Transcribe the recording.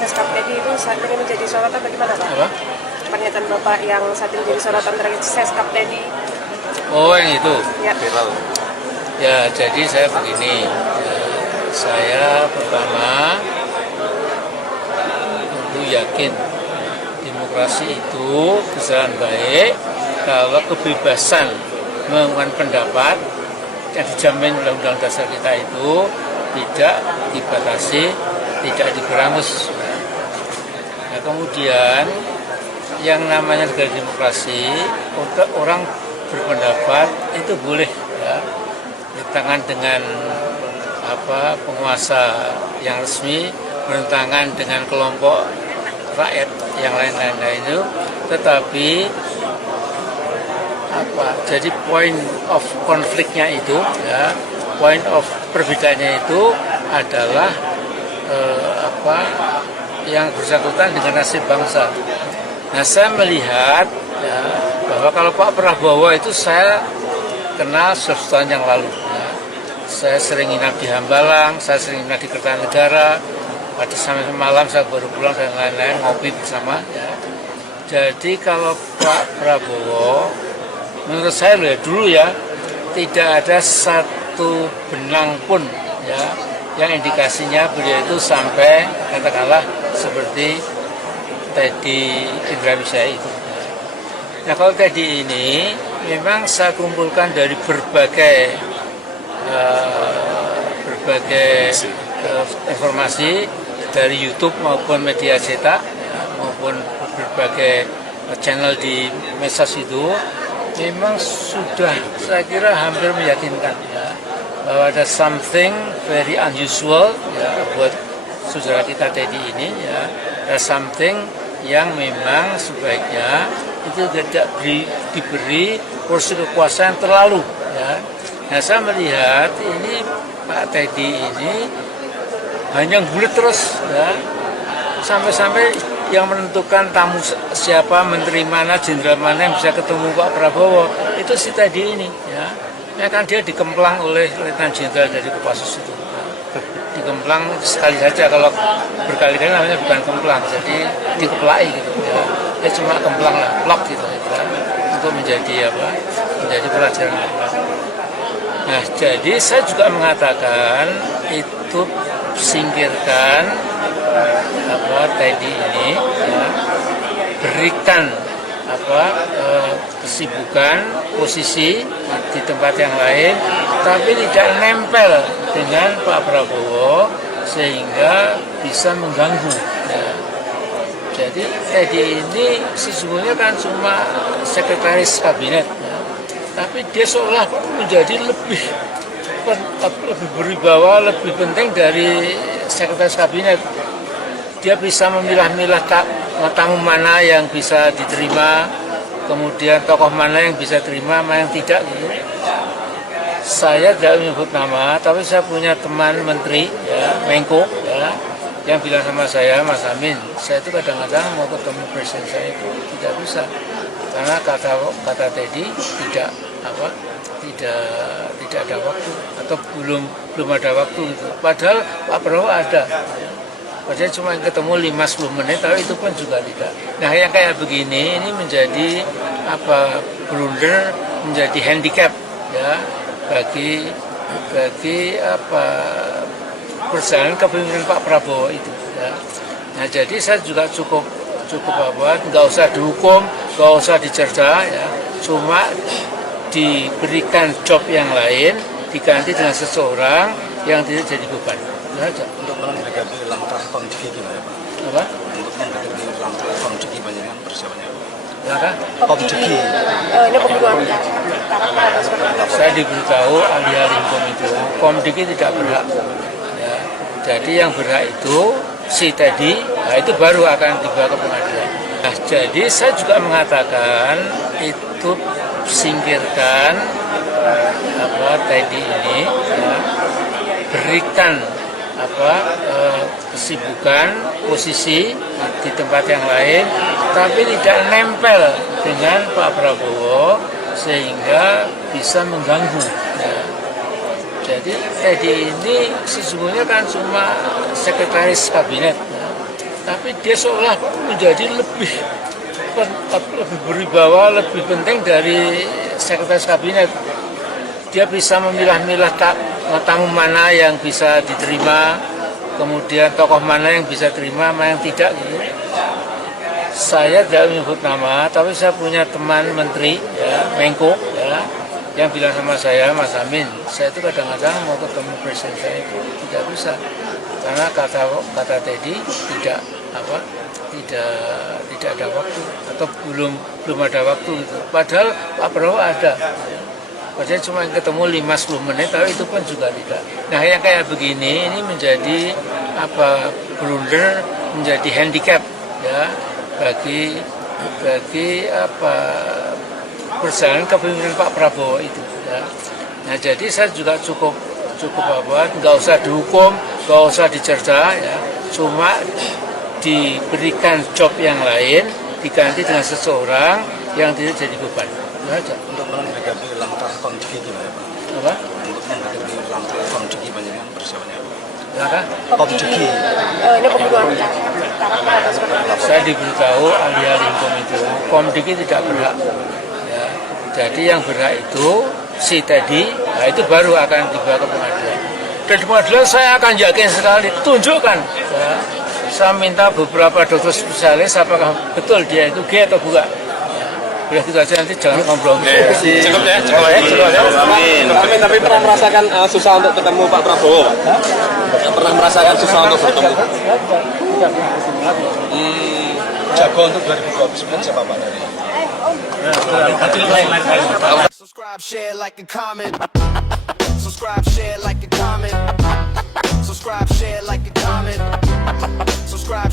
Seskap Teddy itu saat ini menjadi sorotan bagaimana Pak? Apa? Pernyataan Bapak yang saat ini menjadi sorotan terkait Seskap Teddy. Oh, yang itu. Ya. Ya, jadi saya begini. Saya pertama tentu yakin demokrasi itu berjalan baik kalau kebebasan mengungkapkan pendapat yang dijamin oleh Undang-Undang Dasar kita itu tidak dibatasi, tidak diberangus. Nah, kemudian yang namanya negara demokrasi, orang berpendapat itu boleh ya, bertentangan dengan penguasa yang resmi, bertentangan dengan kelompok rakyat yang lain-lain itu, tetapi jadi point of konfliknya itu ya, point of perbedaannya itu adalah yang bersangkutan dengan nasib bangsa. Nah, saya melihat ya, bahwa kalau Pak Prabowo itu saya kenal setahun yang lalu. Ya. Saya sering nginap di Hambalang, saya sering nginap di Kertanegara. Pada sampai malam saya baru pulang dan lain-lain ngopi bersama. Ya. Jadi kalau Pak Prabowo, menurut saya dulu ya tidak ada satu benang pun ya yang indikasinya beliau itu sampai katakanlah seperti Teddy Indrawisaya itu. Nah, kalau Teddy ini memang saya kumpulkan dari berbagai informasi dari YouTube maupun media cetak maupun berbagai channel di medsos itu, memang sudah saya kira hampir meyakinkan ya, bahwa ada something very unusual ya, buat saudara kita Teddy ini ya, ada something yang memang sebaiknya itu tidak diberi porsi kekuasaan terlalu ya. Nah, saya melihat ini Pak Teddy ini hanya bulat terus ya, sampai-sampai yang menentukan tamu siapa, menteri mana, jenderal mana yang bisa ketemu Pak Prabowo itu si Teddy ini ya. Ya kan dia dikemplang oleh Letnan Jenderal dari Kopassus itu. Dikemplang sekali saja, kalau berkali-kali namanya bukan kemplang, jadi dikeplai gitu ya. Dia cuma kemplang lah, plok gitu ya, untuk menjadi menjadi pelajaran. Nah, jadi saya juga mengatakan itu singkirkan Teddy ini ya, berikan kesibukan, posisi di tempat yang lain, tapi tidak nempel dengan Pak Prabowo sehingga bisa mengganggu ya. Jadi Teddy ini sesungguhnya kan cuma sekretaris kabinet ya, tapi dia seolah menjadi lebih berwibawa, lebih penting dari sekretaris kabinet. Dia bisa memilah-milah tamu mana yang bisa diterima, kemudian tokoh mana yang bisa terima, mana yang tidak gitu. Saya tidak menyebut nama, tapi saya punya teman menteri ya, Menko ya, yang bilang sama saya, Mas Amin, saya itu kadang-kadang mau ketemu presiden saya itu tidak bisa karena kata Teddy tidak ada waktu atau belum ada waktu gitu. Padahal Pak Prabowo ada. Padahal cuma ketemu 5-10 menit, tapi itu pun juga tidak. Nah, yang kayak begini ini menjadi blunder, menjadi handicap ya bagi perjalanan kepemimpinan Pak Prabowo itu ya. Nah, jadi saya juga cukup nggak usah dihukum, nggak usah dicerca ya, cuma diberikan job yang lain, diganti dengan seseorang yang tidak jadi beban. Saja. Untuk menghadapi langkah Komdiki gimana Pak? Apa? Untuk menghadapi langkah Komdiki banyak yang persiapannya. Langkah? Komdiki. Ini pembunuhan. Saya diberitahu ahli-ahli hukum itu Komdiki tidak berhak. Ya. Jadi yang berhak itu si Teddy, nah itu baru akan dibawa ke pengadilan. Nah, jadi saya juga mengatakan itu singkirkan Teddy ini ya, berikan kesibukan, posisi di tempat yang lain, tapi tidak nempel dengan Pak Prabowo sehingga bisa mengganggu ya. Jadi Teddy ini sesungguhnya kan cuma sekretaris kabinet ya, tapi dia seolah menjadi lebih berwibawa, lebih penting dari sekretaris kabinet. Dia bisa memilah-milah tamu mana yang bisa diterima, kemudian tokoh mana yang bisa terima, mana yang tidak gitu. Saya tidak menyebut nama, tapi saya punya teman menteri, ya, Menko, ya, yang bilang sama saya, Mas Amin, saya itu kadang-kadang mau ketemu presiden saya itu tidak bisa, karena kata Teddy tidak ada waktu atau belum ada waktu gitu. Padahal Pak Prabowo ada. Padahal cuma ketemu 5-10 menit, tapi itu pun juga tidak. Nah, yang kayak begini ini menjadi blunder, menjadi handicap ya bagi perjalanan kepemimpinan Pak Prabowo itu. Ya. Nah, jadi saya juga cukup nggak usah dihukum, nggak usah dicerca, ya. Cuma diberikan job yang lain, diganti dengan seseorang yang tidak jadi beban. Itu aja. Untuk menghadapi langkah konflik gimana Pak? Apa? Untuk menghadapi langkah konflik panjenengan persiapannya apa? Langkah? Konflik. Ini pembunuhan karakter atau seperti apa? Saya diberitahu ahli-ahli hukum itu, Komdiki tidak berhak. Ya. Jadi yang berhak itu si Teddy, nah itu baru akan dibawa ke pengadilan. Dan di pengadilan saya akan yakin sekali, tunjukkan. Ya. Saya minta beberapa dokter spesialis, apakah betul dia itu gay atau bukan. Udah gitu aja, nanti jangan ngobrol. Cukup ya. Amin. Tapi pernah merasakan susah untuk ketemu Pak Prabowo, Pak? Pernah merasakan susah untuk bertemu? Jago untuk 2029 siapa Pak dari? Subscribe, share, like, and comment. Subscribe, share, like, and comment. Subscribe, share, like, and comment. Subscribe.